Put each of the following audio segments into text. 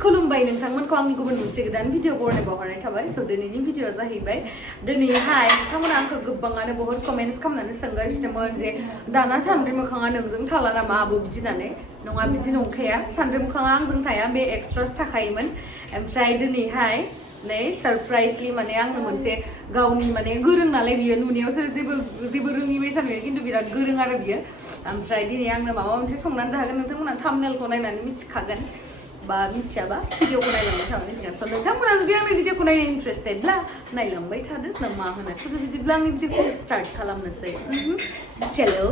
खुलुमबाय नोंथांमोनखौ आंनि गुबुन मोनसे गोदान भिडिअ बरायनायाव हरनाय थाबाय स' दिनैनि भिडिअआ जाहैबाय दिनैहाय नोंथांमोना आंखौ गोबाङानो बहुत कमेन्ट्स खालामनानै सोंगासिनोमोन जे दाना सानद्रि मोखाङा नोंजों थाला नामा आब' बिदि होननानै नङा बिदि नंखाया सानद्रि मोखाङा आंजों थाया बे एक्सट्रास थाखायोमोन ओमफ्राय दिनैहाय नै सरप्राइजलि माने आंनो मोनसे गावनि माने गोरों नालाय बियो नुनायावसो जेबो रोङि बायसा नुयो खिन्थु बिराद गोरों आरो बियो ओमफ्राय दिनै आंनो माबा मोनसे संनानै जाहोगोन नोंथांमोना थाम्बनेलखौ नायनानै मिथिखागोन बा मिथियाबा भिडिअखौ नायलांबाय थाबानो मिथिगोन स' नोंथांमोना जुदि आंनि भिडिअखौ नायनो इन्टारेस्टेडब्ला नायलांबाय थादो ना मा होनो स' बिदिब्ला आंनि भिडिअखौ स्टार्ट खालामनोसै चलो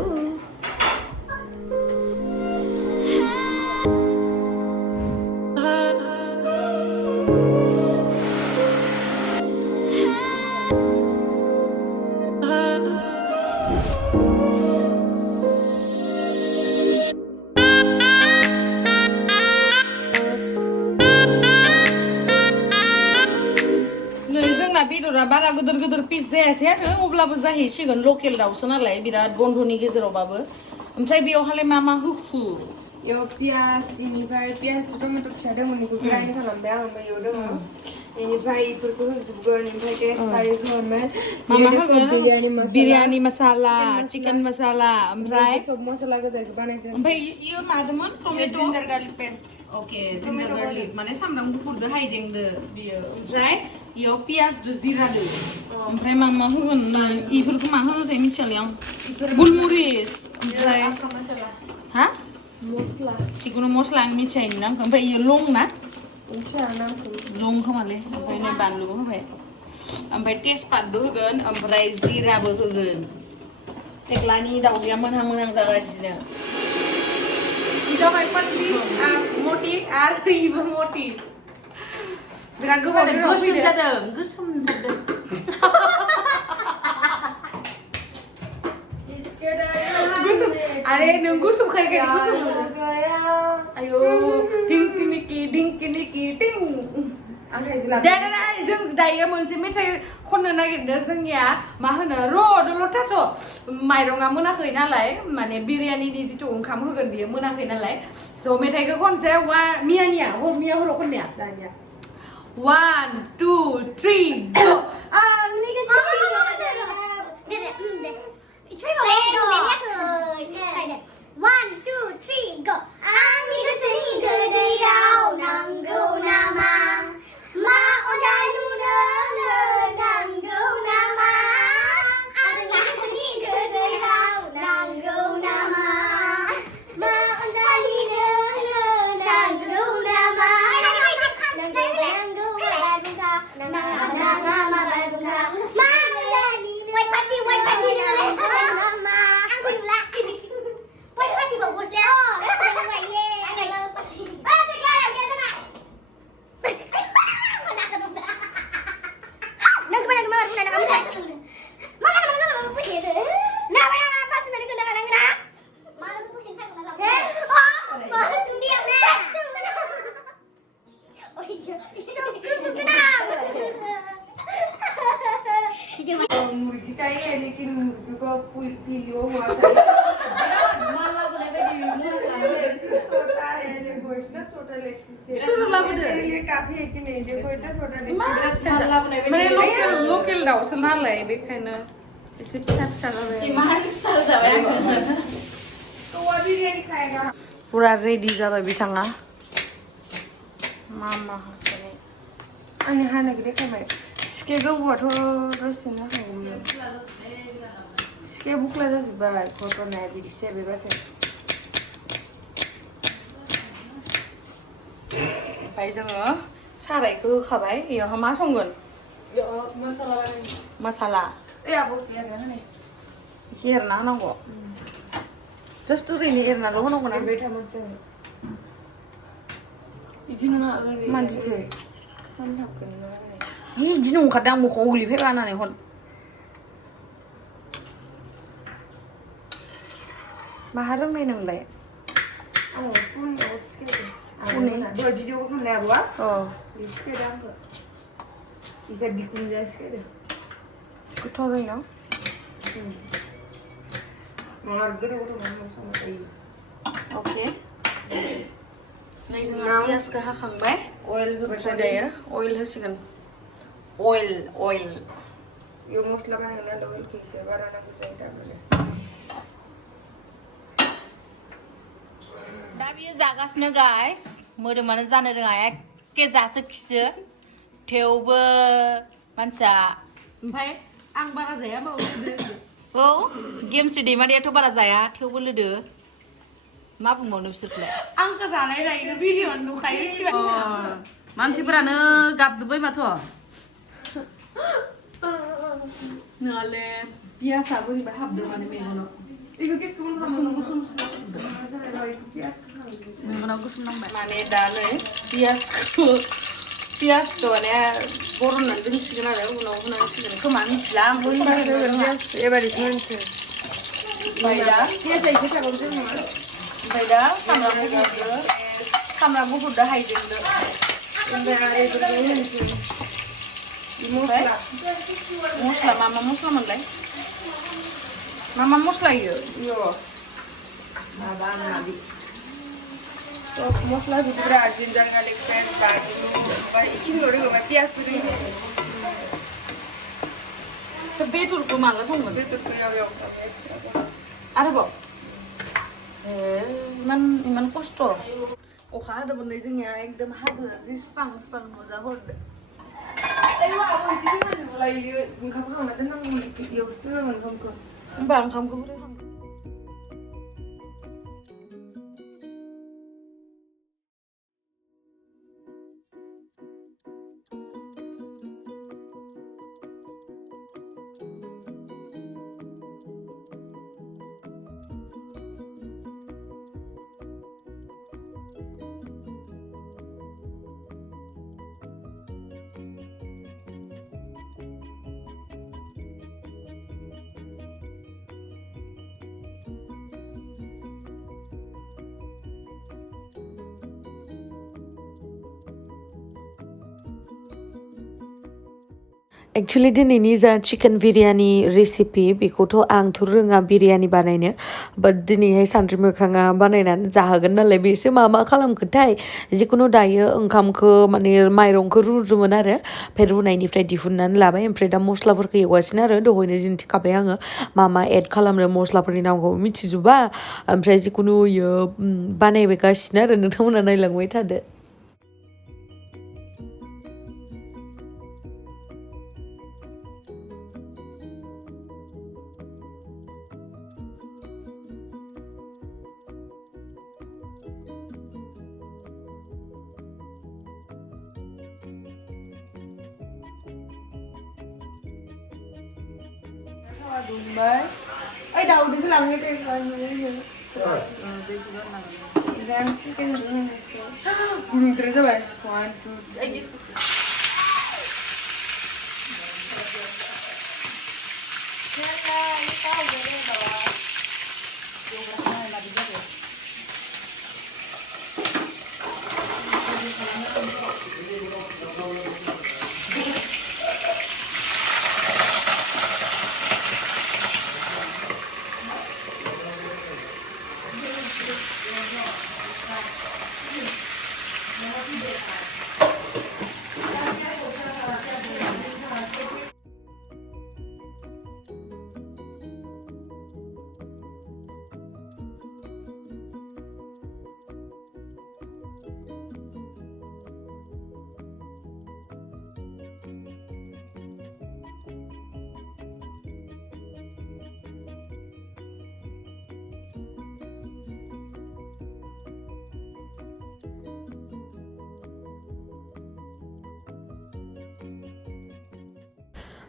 बेदरा बारा गोदोर पिस जायासै आरो अब्लाबो जाहैसिगोन लकेल दाउसो नालाय बिराद बन्धनि गेजेरावबाबो ओमफ्राय बेयावहाय मा होखु याव पियाज इनिफ्राय पियाज टमेट' फिसा दङ बेखौ ग्राइन्ड खालामबाय आं ओमफ्राय इयाव दङ इनिफ्राय इफोरखौ होजोबगोन ओमफ्राय टेस्ट खारै होगोन मा होगोन बिरयानी मसाला चिकेन मसाला ओमफ्राय सब मसाला गोजाखौ बानायदों ओमफ्राय इयो मादोंमोन tomato' ginger garlic paste okay ginger garlic माने सामब्राम गुफुरदो हाइजेंदो बियो ओमफ्राय इयाव पियाजदो जिरादो ओमफ्राय मा होगोन इफोरखौ मा होनोथाय मिथियालै आं गुलमरिस ओमफ्राय हा मस्ला जिखुनु मस्ला आं मिथिया इनि नामखौ ओमफ्राय इयो लं ना मिथिया नामखौ लं खोमालै ओमफ्राय नै बानलुबो होबाय ओमफ्राय तेजपातबो होगोन ओमफ्राय जिराबो होगोन थेख्लानि दाउदैया मोनहां जागासिनो जाबाय पातलि मटि आरो इबो मटि बिराद गोबाव गोसोम जादों गोसोम जादों अरे नों गुसुम खायखाय गुसुम आयो धिंकिनिकी टिं जों दायो मोनसे मेथाइ खननो नागिरदों जोंनिया मा होनो र'दल'थाथ' माइरङा मोनाखै नालाय माने बिरियानिनि जिथु ओंखाम होगोन बियो मोनाखै नालाय स' मेथाइखौ खनसे मिया हराव खननाया दानिया 1 2 3 go आंनि गोसो One, two, three, go. Ani kesini gedau nanggu nama, ma odalu nanggu nama. Ani kesini gedau nanggu nama, ma odalu nanggu nama. White party nama. Aku dulu. Wait, pasti bagus deh. Oh, bagus ye. Ah, sekarang kita nak. Mana ada dulu. Nak kemana nak kamu tak? Mana pusing tu? Nak mana pas nak kena. Mana tu pusing kan mana lama. Oh, tu dia ni. Oh iya, itu kenapa? मुर्गी का ही है लेकिन मुर्गी को palaeo हुआ था छोटा है ये गोश्त ना छोटा लेग पीस है ये काफी है कि नहीं देखो इतना छोटा लेग पीस माने लकेल दाउसो नालाय बेखायनो एसे फिसा जाबाय तो वो भी रेडी खाएगा पुरा रेडी जाबाय बिथाङा मा आंनि हानायखौ देखायबाय सिके गोबौआथ' दसेनो हागौमोन सिके बुख्ला जाजोब्बाय घटनाया बिदिसो जाबाय ओमफ्राय जोङो सारायखौ होखाबाय बेयावहा मा संगोन मसाला एरना होनांगौ जास्ट ओरैनो एरनाल' होनांगौ ना बिदि नङा मानसिसो बिदि नंखादों आं मोखाङाव गोलैफैबा होननानै हन माहा रोंनाय नोंलाय आङो फुनआव सिखायदों दहाय भिडिअखौ फुननाय आब'आ बे सिखायदों आंखौ इसा बिखुनजोआ सिखायदों गोथाव जायो नङा गोथाव संनो जायो अके नै जोंहा पियासखौ हाखांबाय oil ओमफ्राय दायो अइल होसिगोन अइल यो मस्ला बानायगोन नालाय oilखौ एसे बारा नांगौ जायो थारमाने दा बियो जागासिनो गाइस मोदोमानो जानो रोङा एखे जासो खिसो थेवबो मानसिया ओमफ्राय आं बारा जाया औ गेमस्रि दैमारियाथ' बारा जाया थेवबो लोदो मा बुंबावनो बिसोरखौलाय आंखौ जानाय जायो भिडिअ नुखायो मिथिबाय मानसिफोरानो गाबजोब्बाय माथो नङाले पियासा बोरैबा हाबदों माने मेगनाव इखौ गेसखौ बन्द गुसुम मेगनाव गुसुम नांबाय माने दा नै पियासखौ माने बरननानै दोनसिगोन आरो उनाव होनांसिगोन खोमा मिथिला आं एबार इखौ होनसै ओमफ्राय दा पियासा एसे थाबावसै नामा ओमफ्राय दा सामब्राम गुफुरदो हाइजेंदो ओमफ्राय आरो इफोरखौ होनसै मस्ला मा मस्ला मोनलाय मा मस्ला इयो यो माबा माबि सब मस्ला होजोबग्रा जिन्जार गार्लिक पेस्ट बानलु ओमफ्राय इखिनिल' रोङो ओमफ्राय पियासबो रोङो बेदरखौ माला संगोन बेदरखौ एवफ्रामो एक्सट्रा आरोबाव इमान खस्थ' अखा हादोंमोन नै जोंनिया एकदम हाजोआ जि स्रां नुजाहरदो ओंखामखौ खांना दोननांगौमोन इयावसो दोननांगौ ओंखामखौ होमबा ओंखामखौ बोरै खालामो एक्चुअली दिनैनि जा चिकेन बिरियानि रेसिपि बेखौथ' आंथ' रोङा बिरियानि बानायनो बाट दिनैहाय सानद्रि मोखाङा बानायनानै जाहोगोन नालाय बेसो मा खालामखोथाय जिखुनु दायो ओंखामखौ माने माइरंखौ रुदोंमोन आरो ओमफ्राय रुनायनिफ्राय दिहुननानै लाबाय ओमफ्राय दा मस्लाफोरखौ एवगासिनो आरो दहायनो दिन्थिखाबाय आङो मा एड खालामनो मस्लाफोरनि नामखौ मिथिजोबा ओमफ्राय जिखुनु इयो बानायगासिनो आरो नोंथांमोना नायलांबाय थादो दुंबाय ओइ दाउदैखौ लांनो दे चिकेन गुदुंद्राय जाबाय 1 2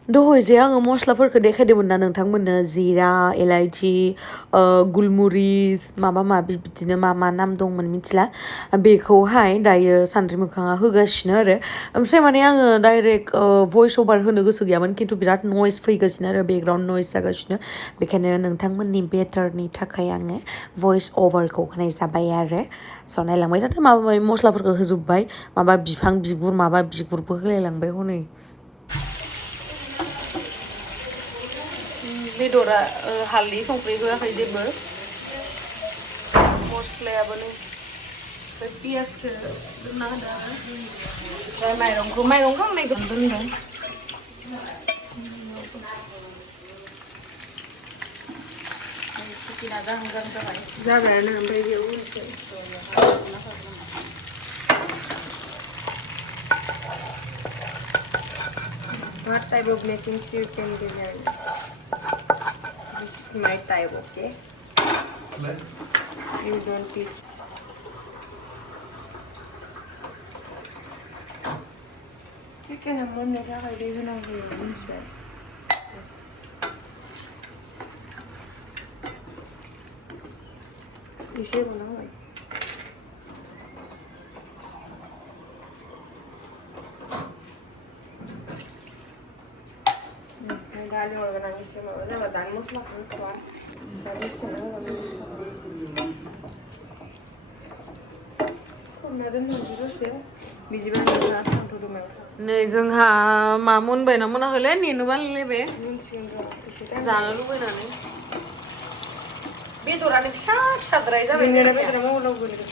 दहाय जे आङो मस्लाफोरखौ देखायदोंमोन ना नोंथांमोननो जिरा इलायचि गुलमुरिस माबा माबि बिदिनो मा नाम दंमोन मिथिला बेखौहाय दायो सानद्रि मोखाङा होगासिनो आरो ओमफ्राय माने आङो डाइरेक्ट भइस अभार होनो गोसो गैयामोन खिन्थु बिराद नयस फैगासिनो आरो बेकग्राउन्ड नयस जागासिनो बेखायनो नोंथांमोननि बेटारनि थाखाय आङो भइस अभारखौ होनाय जाबाय आरो स' नायलांबाय थादो माबा माबि मस्लाफोरखौ होजोब्बाय माबा बिफां बिगुर माबा बिगुरबो होलायलांबाय हनै बेदरा हालदै संख्रि होआखै जेबो मस्लायाबो नै पियासखौ दोनना होदो आरो ओमफ्राय माइरं खांनायखौ दोनदों चिकेना जाहां जाबाय जाबायानो ओमफ्राय बेयाव होनोसै What type of making chicken biryani? This is my type, okay? You don't teach. Chicken and one that I didn't know you instead. You should know it. Dali organization mo na madan mo sa kuwa. Dali sa na kung meron mo dito siya. Bijiba na turo mo. नै जोंहा मा मोनबायना मोनाखैलै नेनोबा लेबे जानो लुबैनानै बेदरानो फिसा फिसाद्राय जाबाय बेदरा मबाइलाव गोलैदों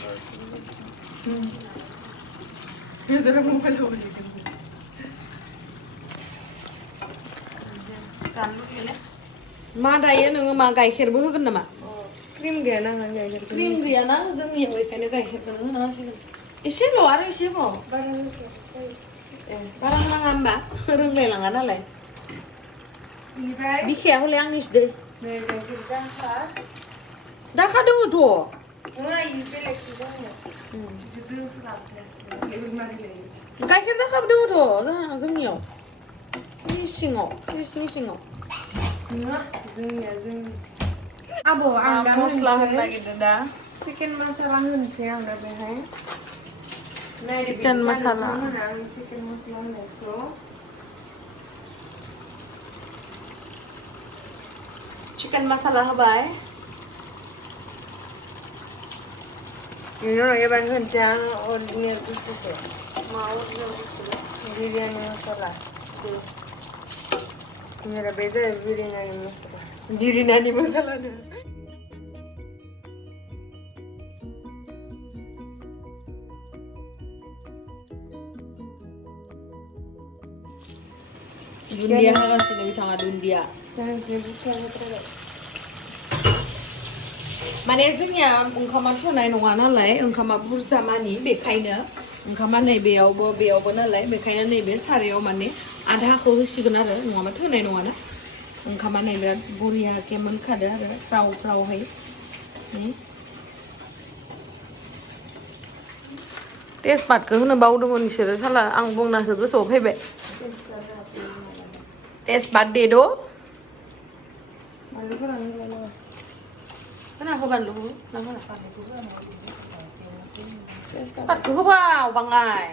बेदरा मबाइलाव गोलैदों मा दायो नोङो मा गाइखेरबो होगोन नामा क्रिम गैया ना गाइखेर क्रिम गैयाना जोंनियाव बेखायनो गाइखेरखौनो होनो हासिगोन एसेल' आरो एसेबाव बारा होनाङा होमबा रोंलायलाङा नालाय बिखाया हले आंनिसो दै दाखा दङथ' गाइखेर दाखाबो दङथ' जोंनियाव सिङाव फ्रिजनि सिङाव आब' आं दा मस्ला होनो नागिरदों दा चिकेन मसाला होनोसै आं दा बेहाय चिकेन मसाला चिकेन मसाला होनायखौ चिकेन मसाला होबाय बेनि उनाव एबार होनोसै आं अरिजिनेल बुस्थुखौ मा अरिजिनेल बुस्थु बिरियानि मसाला मेरा बे जाहैबाय बिरियानि मसाला बिरियानि मसाला दुन्दिया होगासिनो बिथाङा दुन्दिया माने जोंनिया ओंखामा थोनाय नङा नालाय ओंखामा बुरजा मानि बेखायनो ओंखामा बेयावबो नालाय बेखायनो नैबे सारायाव माने आधाखौ होसिगोन आरो नङाबा थोनाय नङाना ओंखामा नै बिराद बरियाके मोनखादो आरो फ्राव फ्रावहाय तेजपातखौ होनो बावदोंमोन बिसोरो साला आं बुंनासो गोसोआव फैबाय तेजपात देद' होनांगौ बानलु तेजपातखौ होबाव बाङाय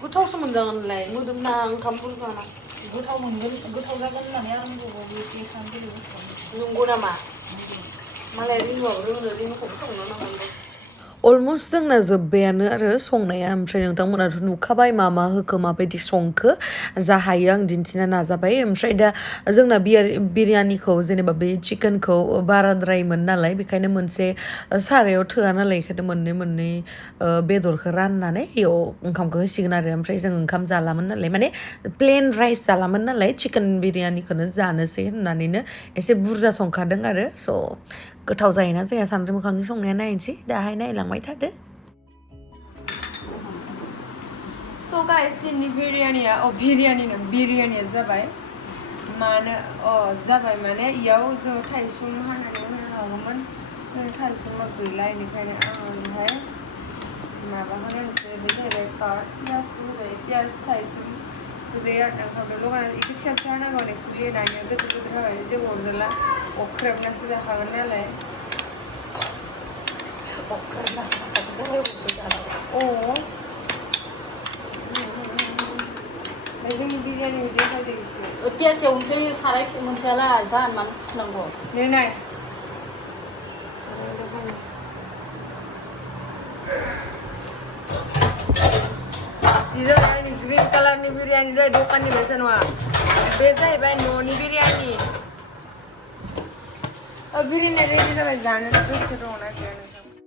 गोथावसो मोनजागोनलाय मोदोमना ओंखाम बुरजाना गोथाव मोनगोन गोथाव जागोन होननानै आं नंगौ नामा मालाय रिनुआबो रिनुखौबो संनो नांगोन अलमस्ट जोंना जोब्बायानो आरो संनाया ओमफ्राय नोंथांमोनाथ' नुखाबाय मा मा होखो माबायदि संखो जा हायो आं दिन्थिनो नाजाबाय ओमफ्राय दा जोंना बिरियानिखौ जेनेबा बे चिकेनखौ बाराद्रायमोन नालाय बेखायनो मोनसे सारायाव थोआ नालाय बेखायनो मोननै बेदरखौ राननानै बेयाव ओंखामखौ होसिगोन आरो ओमफ्राय जों ओंखाम जालामोन नालाय माने प्लेन राइस जालामोन नालाय चिकेन बिरियानिखौनो जानोसै होननानैनो एसे बुरजा संखादों आरो स' गोथाव जायोना जाया सान्द्रि मोखांनि संनाया नायनोसै दाहाय नायलांबाय थादो स' गाइस दिननि बिरियानिया जाबाय जाबाय माने इयाव जों थाइसुम हानानै होनो हागौमोन थाइसुमा गैला बेनिखायनो आङो बेहाय माबा होनोसै बे जाहैबाय पियासबो होबाय पियास थाइसुम होजायो आरो थावजों लगायनानै एसे फिसा फिसा होनांगौ एक्सुवेलि दानिया गोदोर गोदोर हाबाय जेबो अरजाला अख्रेबनासो जाखागोन नालाय जोंनि बिरियानि देखायदो एसे पियास एवनोसै साराय मोनसेयालाय जाहान मानो फिसिनांगौ नाय आंनि ग्रिन कालारनि बिरियानि जाय दखाननि बायसा नङा बे जाहैबाय न'नि बिरियानि बिरियानिया रेडि जाबाय जानो गोसो दङना गैया नोंथां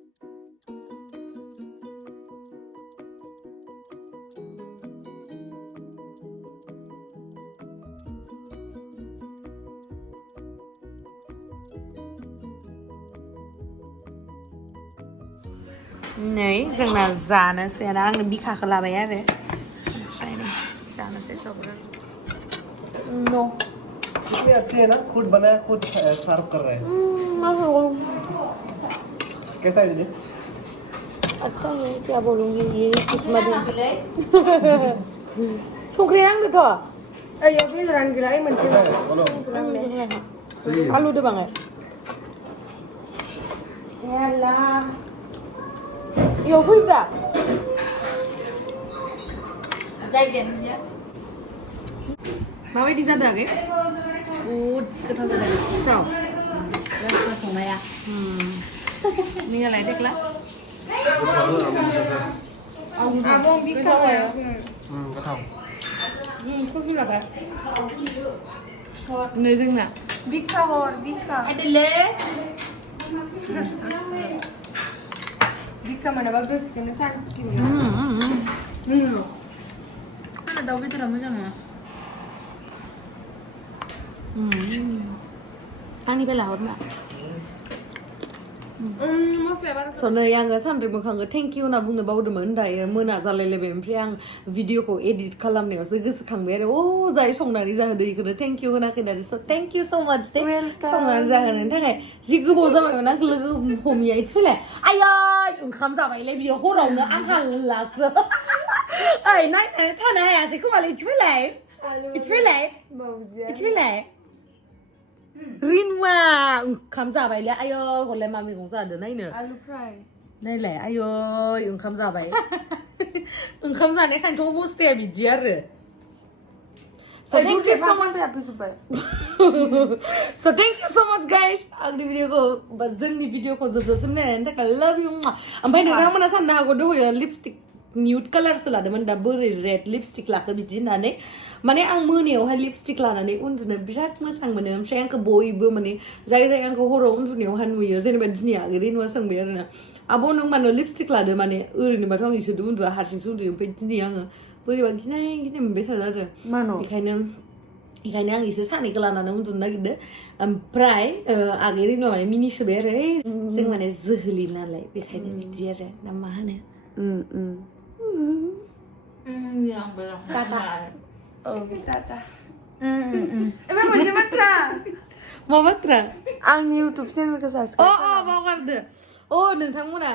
नै जोंना जानोसै आरो आंनो बिखाखौ लाबाय आरो ओमफ्राय नै जानोसै सबरो नो कितने अच्छे हैं ना खुद बनाया खुद सर्व कर रहे हैं कैसा है दीदी अच्छा है क्या बोलूंगी ये किस्मत है संख्रि नांदोथ' ओइयाव बेदरानो गैला ओइ मोनसे बोलो आलु दो बाङाय याल्ला इयाव फैब्रा जायगायानो गैया माबायदि जादों आगै बहुद गोथाव जादों गोथाव रास्ता संनाया नोंहालाय देख्ला आबं बिखा होयो बताओ नै जोंना बिखा हर बिखा बिखा मोनाबा गोसोखौनो सान्थि मोनो दाउ बेदरा मोजां नङा आंनिफ्राय लाहरना मस्लाया बारा स' नै आङो सानद्रि मोखांखौ थेंक इउ होनना बुंनो बावदोंमोन दायो मोना जालायलायबाय ओमफ्राय आं भिडिअखौ एडिट खालामनायावसो गोसोखांबाय आरो जाय संनानै जाहोदो बेखौनो थेंक इउ होनाखै होननानै स' थेंक इउ स' माच दे संनानै जाहोनायनि थाखाय जि गोबाव जाबायमोन आंखौ लोगो हमिया इथि फैलाय आयै ओंखाम जाबायलाय बियो हरावनो आंहा लासो ओइ नायनानै थानो हायासै खोमालाय इथि फैलाय इथि फैलाय इथि फैलाय रिनुआ ओंखाम जाबायलै आयै हरलाय मा मैगं जादों नायनो आलु फ्राय नायलाय आयै ओंखाम जाबाय ओंखाम जानायखायनोथ' अबस्थाया बिदि आरो So thank you so much. So thank you so much guys. आंनि भिडिअखौ बा जोंनि भिडिअखौ जोबजासिम नायनायनि थाखाय love you. ओमफ्राय नोंथांमोना साननो हागौ दहाय लिपस्टिक न्यूड कालारसो लादोंमोन दा बोरै रेड लिपस्टिक लाखो बिदि होननानै माने आं मोनायावहाय लिपस्टिक लानानै उन्दुनो बिराद मोजां मोनो ओमफ्राय आंखौ बयबो माने जाय आंखौ हराव उन्दुनायावहाय नुयो जेनेबा दिनै आगैरिनुआ सोंबाय आरोना आब' नों मानो लिपस्टिक लादो माने ओरैनोबाथ' आं इसोरजों उन्दुआ हारसिंसो उन्दुयो ओमफ्राय दिनै आङो बोरैबा गिनाय मोनबाय थादों आरो बेखायनो आं एसे सानैखौ लानानै उन्दुनो नागिरदों ओमफ्राय आगैरिनुआ माने मिनिसोबाय आरो जों माने जोहोलि नालाय बेखायनो बिदि आरो ना मा होनो Tata. Oh, Tata. Emang macam mana? मा बाथ्रा आंनि इउटुब चेनेलखौ साबसक्राइब बावगारदो नोंथांमोना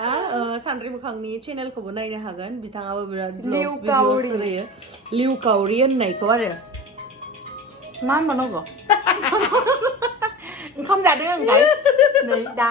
सानद्रि मोखांनि चेनेलखौबो नायनो हागोन बिथाङाबो बिराद भिडिअस होयो लिउ काउरि होननायखौ आरो मा होनबावनांगौ ओंखाम जादों आं गाइस नै दा